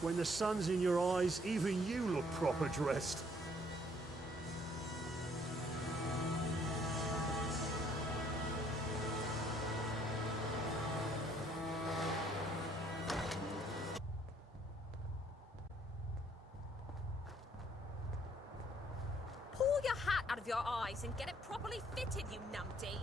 When the sun's in your eyes, even you look proper dressed. Pull your hat out of your eyes and get it properly fitted, you numpty.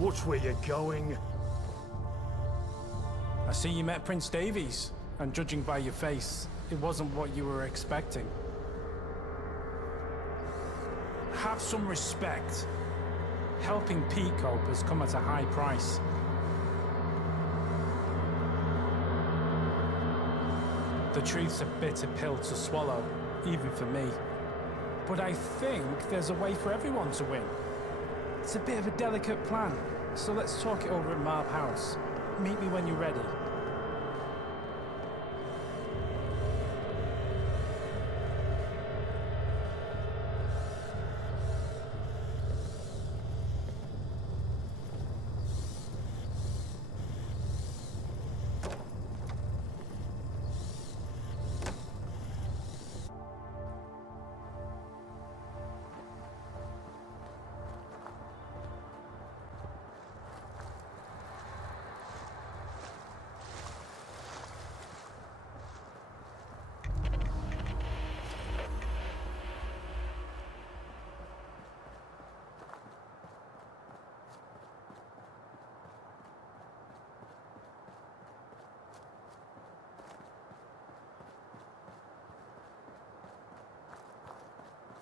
Watch where you're going. I see you met Prince Davies, and judging by your face, it wasn't what you were expecting. Have some respect. Helping Peacope has come at a high price. The truth's a bitter pill to swallow, even for me. But I think there's a way for everyone to win. It's a bit of a delicate plan, so let's talk it over at Marb House. Meet me when you're ready.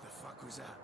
The fuck was that?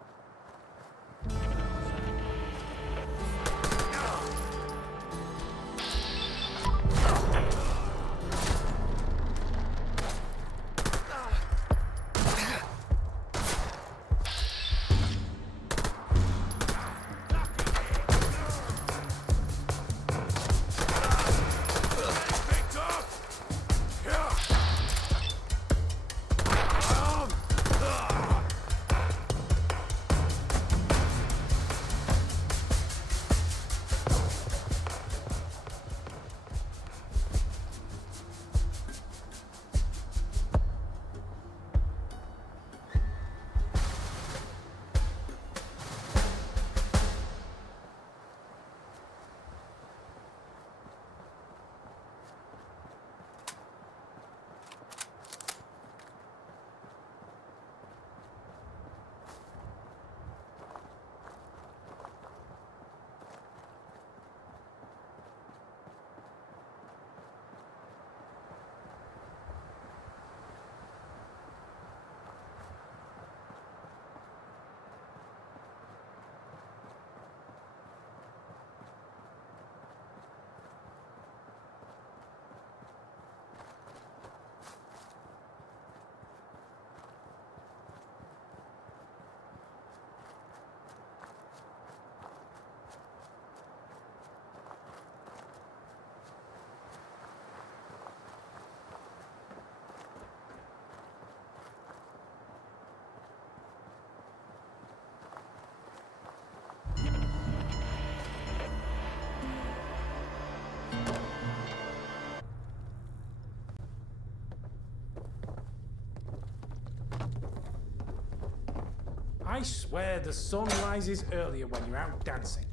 I swear the sun rises earlier when you're out dancing.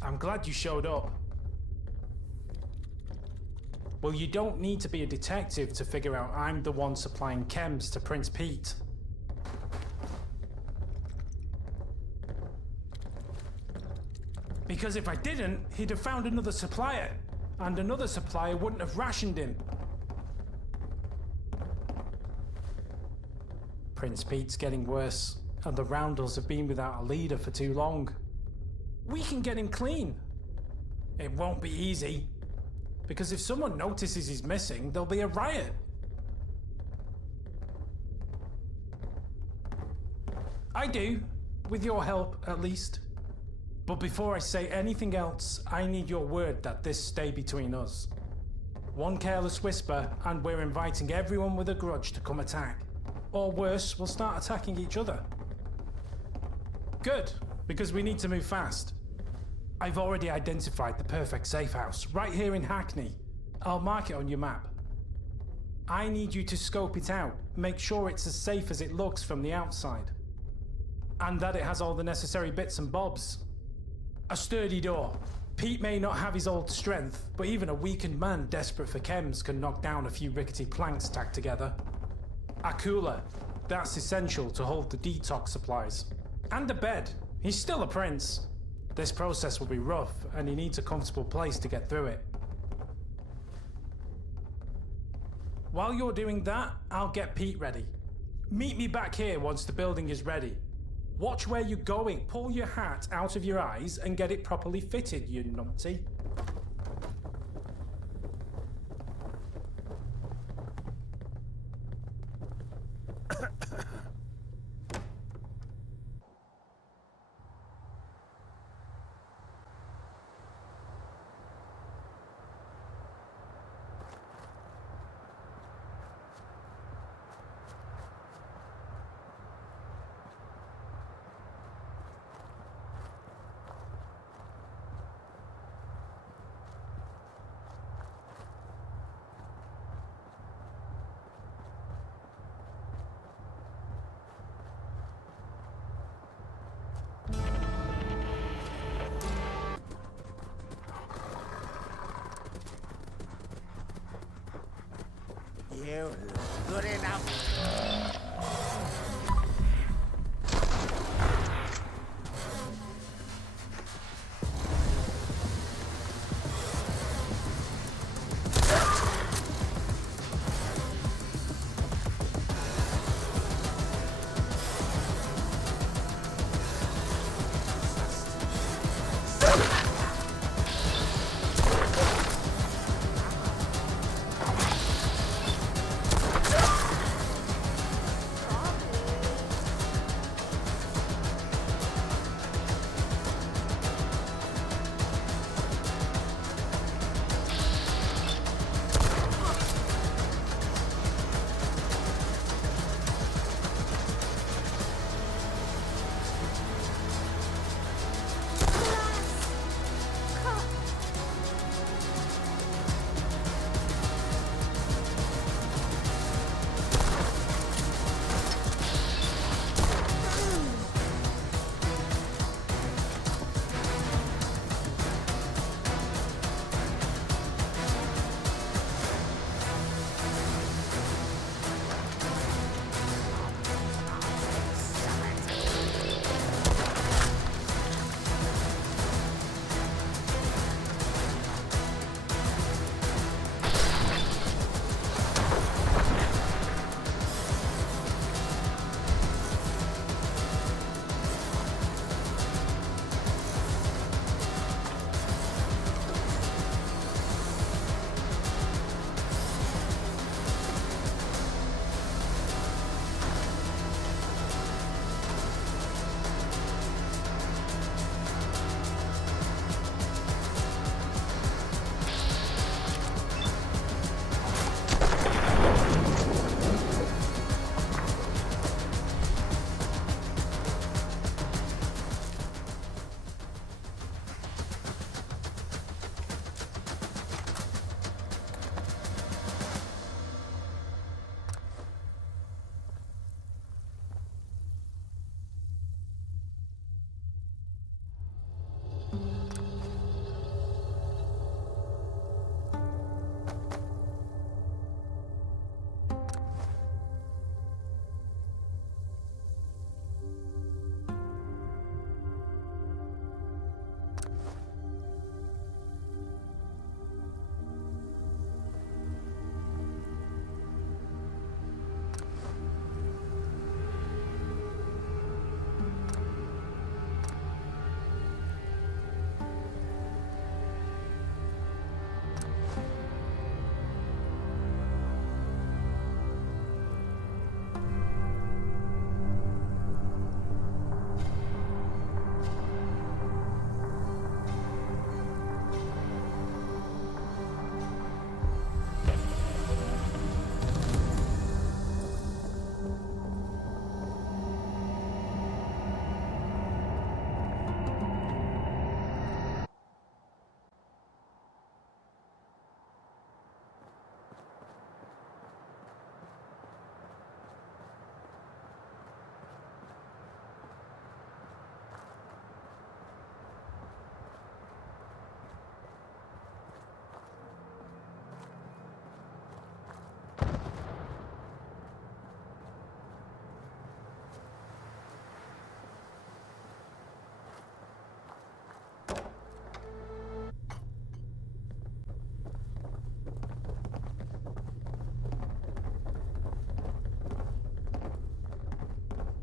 I'm glad you showed up. Well, you don't need to be a detective to figure out I'm the one supplying chems to Prince Pete. Because if I didn't, he'd have found another supplier, and another supplier wouldn't have rationed him. Prince Pete's getting worse, and the Roundels have been without a leader for too long. We can get him clean. It won't be easy, because if someone notices he's missing, there'll be a riot. I do, with your help at least. But before I say anything else, I need your word that this stay between us. One careless whisper, and we're inviting everyone with a grudge to come attack. Or worse, we'll start attacking each other. Good, because we need to move fast. I've already identified the perfect safe house, right here in Hackney. I'll mark it on your map. I need you to scope it out, make sure it's as safe as it looks from the outside. And that it has all the necessary bits and bobs. A sturdy door. Pete may not have his old strength, but even a weakened man desperate for chems can knock down a few rickety planks tacked together. A cooler. That's essential to hold the detox supplies. And a bed. He's still a prince. This process will be rough, and he needs a comfortable place to get through it. While you're doing that, I'll get Pete ready. Meet me back here once the building is ready. Watch where you're going, pull your hat out of your eyes and get it properly fitted, you numpty. You look good enough.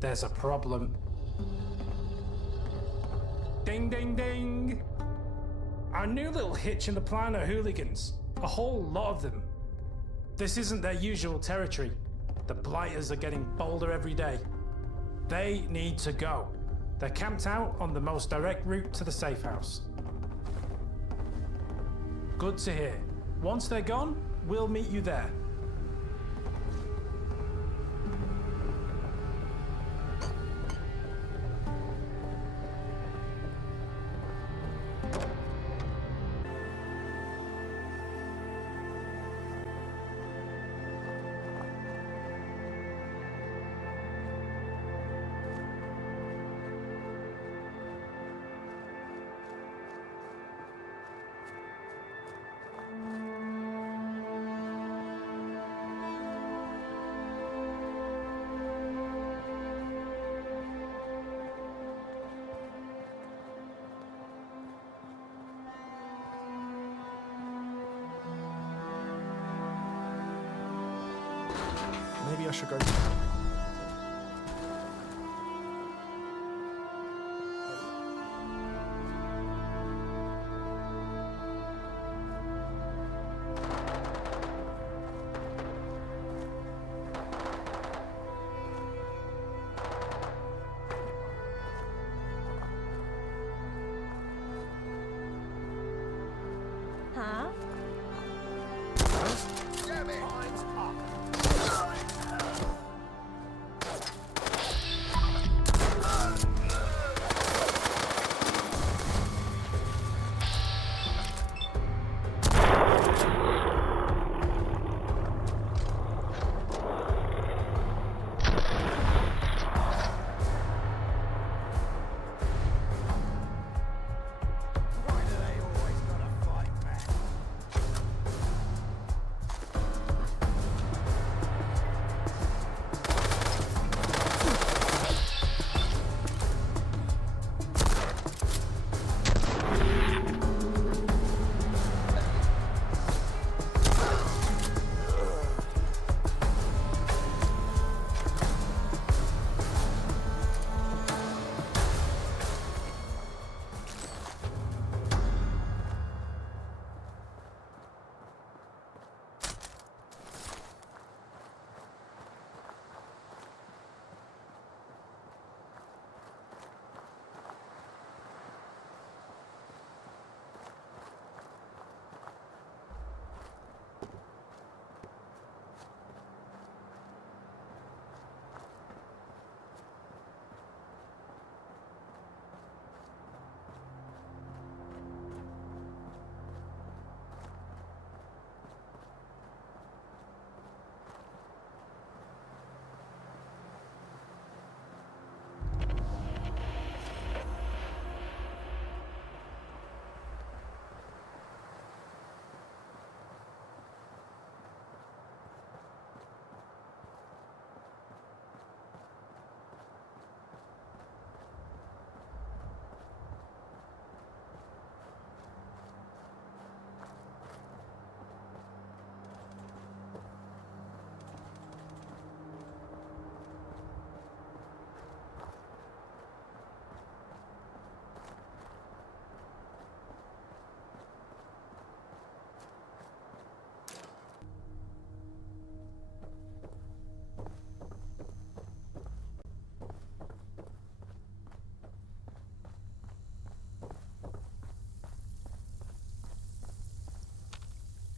there's a problem. Ding, ding, ding! Our new little hitch in the plan are hooligans. A whole lot of them. This isn't their usual territory. The Blighters are getting bolder every day. They need to go. They're camped out on the most direct route to the safe house. Good to hear. Once they're gone, we'll meet you there. Maybe I should go. Huh? Mine's up. Why do they always gotta fight back?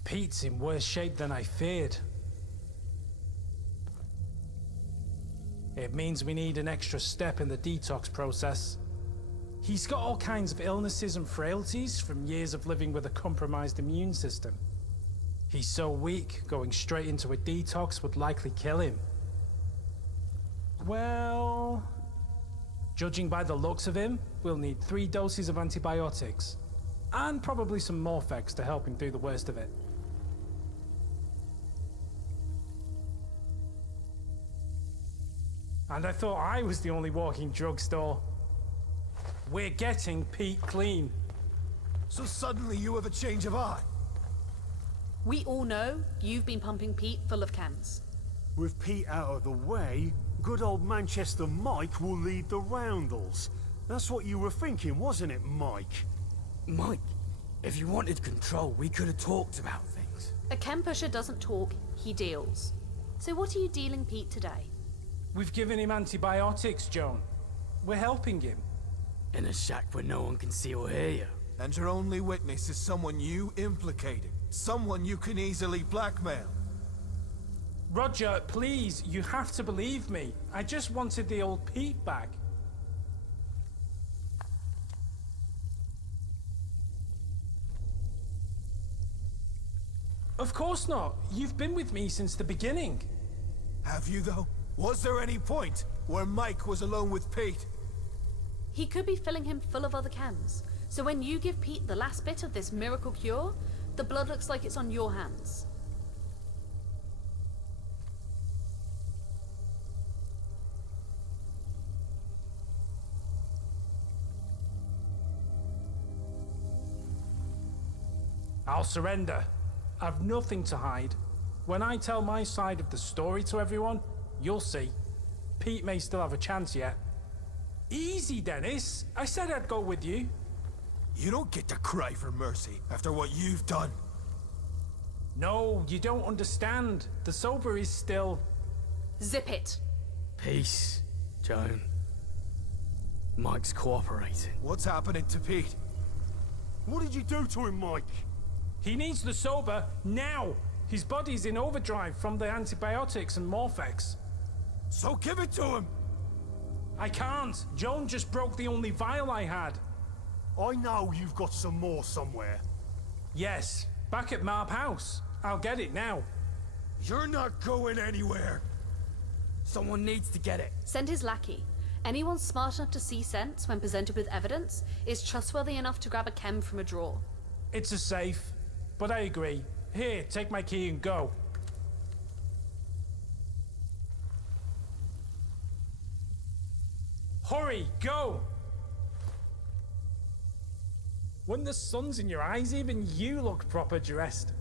Pete's in worse shape than I feared. It means we need an extra step in the detox process. He's got all kinds of illnesses and frailties from years of living with a compromised immune system. He's so weak, going straight into a detox would likely kill him. Well, judging by the looks of him, we'll need 3 doses of antibiotics. And probably some Morphex to help him through the worst of it. And I thought I was the only walking drugstore. We're getting Pete clean. So suddenly you have a change of heart. We all know you've been pumping Pete full of chems. With Pete out of the way, Good old Manchester Mike will lead the roundels. That's what you were thinking, wasn't it, Mike? Mike, if you wanted control, we could have talked about things. A chem pusher doesn't talk, he deals. So what are you dealing Pete today? We've given him antibiotics, Joan. We're helping him. In a shack where no one can see or hear you. And your only witness is someone you implicated. Someone you can easily blackmail. Roger, please, you have to believe me. I just wanted the old Pete back. Of course not. You've been with me since the beginning. Have you, though? Was there any point where Mike was alone with Pete? He could be filling him full of other chems. So when you give Pete the last bit of this miracle cure, the blood looks like it's on your hands. I'll surrender. I've nothing to hide. When I tell my side of the story to everyone, you'll see. Pete may still have a chance yet. Easy, Dennis. I said I'd go with you. You don't get to cry for mercy after what you've done. No, you don't understand. The sober is still... Zip it. Peace, Joan. Mike's cooperating. What's happening to Pete? What did you do to him, Mike? He needs the sober now. His body's in overdrive from the antibiotics and Morphex. So give it to him! I can't. Joan just broke the only vial I had. I know you've got some more somewhere. Yes, back at Marp House. I'll get it now. You're not going anywhere! Someone needs to get it. Send his lackey. Anyone smart enough to see sense when presented with evidence is trustworthy enough to grab a chem from a drawer. It's a safe, but I agree. Here, take my key and go. Hurry, go! When the sun's in your eyes, even you look proper dressed.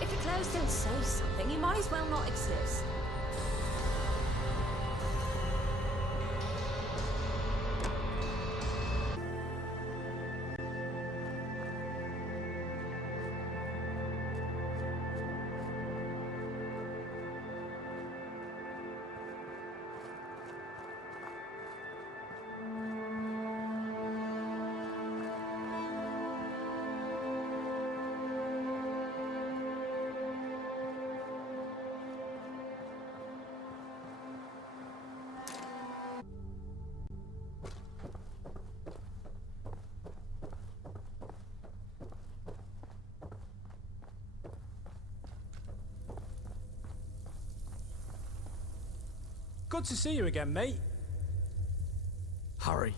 If your clothes don't say something, you might as well not exist. Good to see you again, mate. Hurry.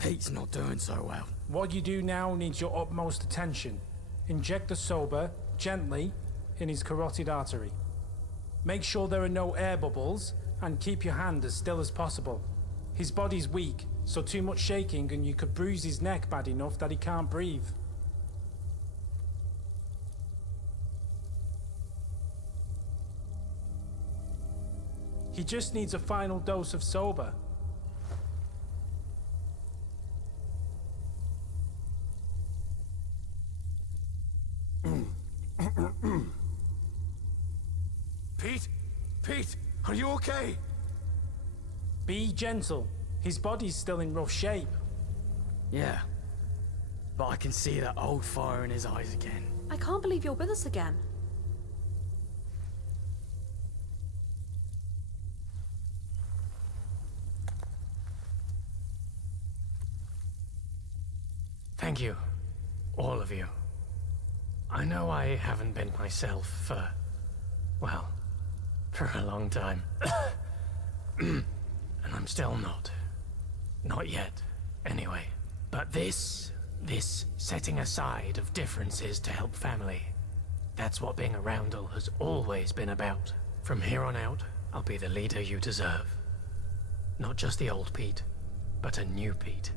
Pete's not doing so well. What you do now needs your utmost attention. Inject the sober, gently, in his carotid artery. Make sure there are no air bubbles, and keep your hand as still as possible. His body's weak, so too much shaking and you could bruise his neck bad enough that he can't breathe. He just needs a final dose of sober. Pete? Pete, are you okay? Be gentle. His body's still in rough shape. Yeah. But I can see that old fire in his eyes again. I can't believe you're with us again. Thank you, all of you. I know I haven't been myself for, well, for a long time. And I'm still not. Not yet, anyway. But this setting aside of differences to help family, that's what being a Roundel has always been about. From here on out, I'll be the leader you deserve. Not just the old Pete, but a new Pete.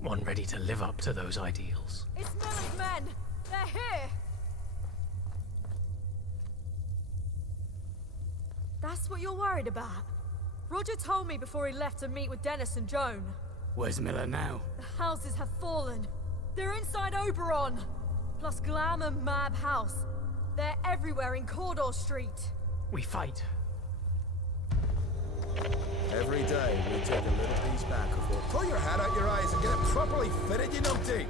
One ready to live up to those ideals. It's Miller's men! They're here! That's what you're worried about? Roger told me before he left to meet with Dennis and Joan. Where's Miller now? The houses have fallen. They're inside Oberon! Plus Glam and Mab House. They're everywhere in Cawdor Street. We fight. Every day we take a little piece back of what. Pull your hat out your eyes and get it properly fitted, you numpty!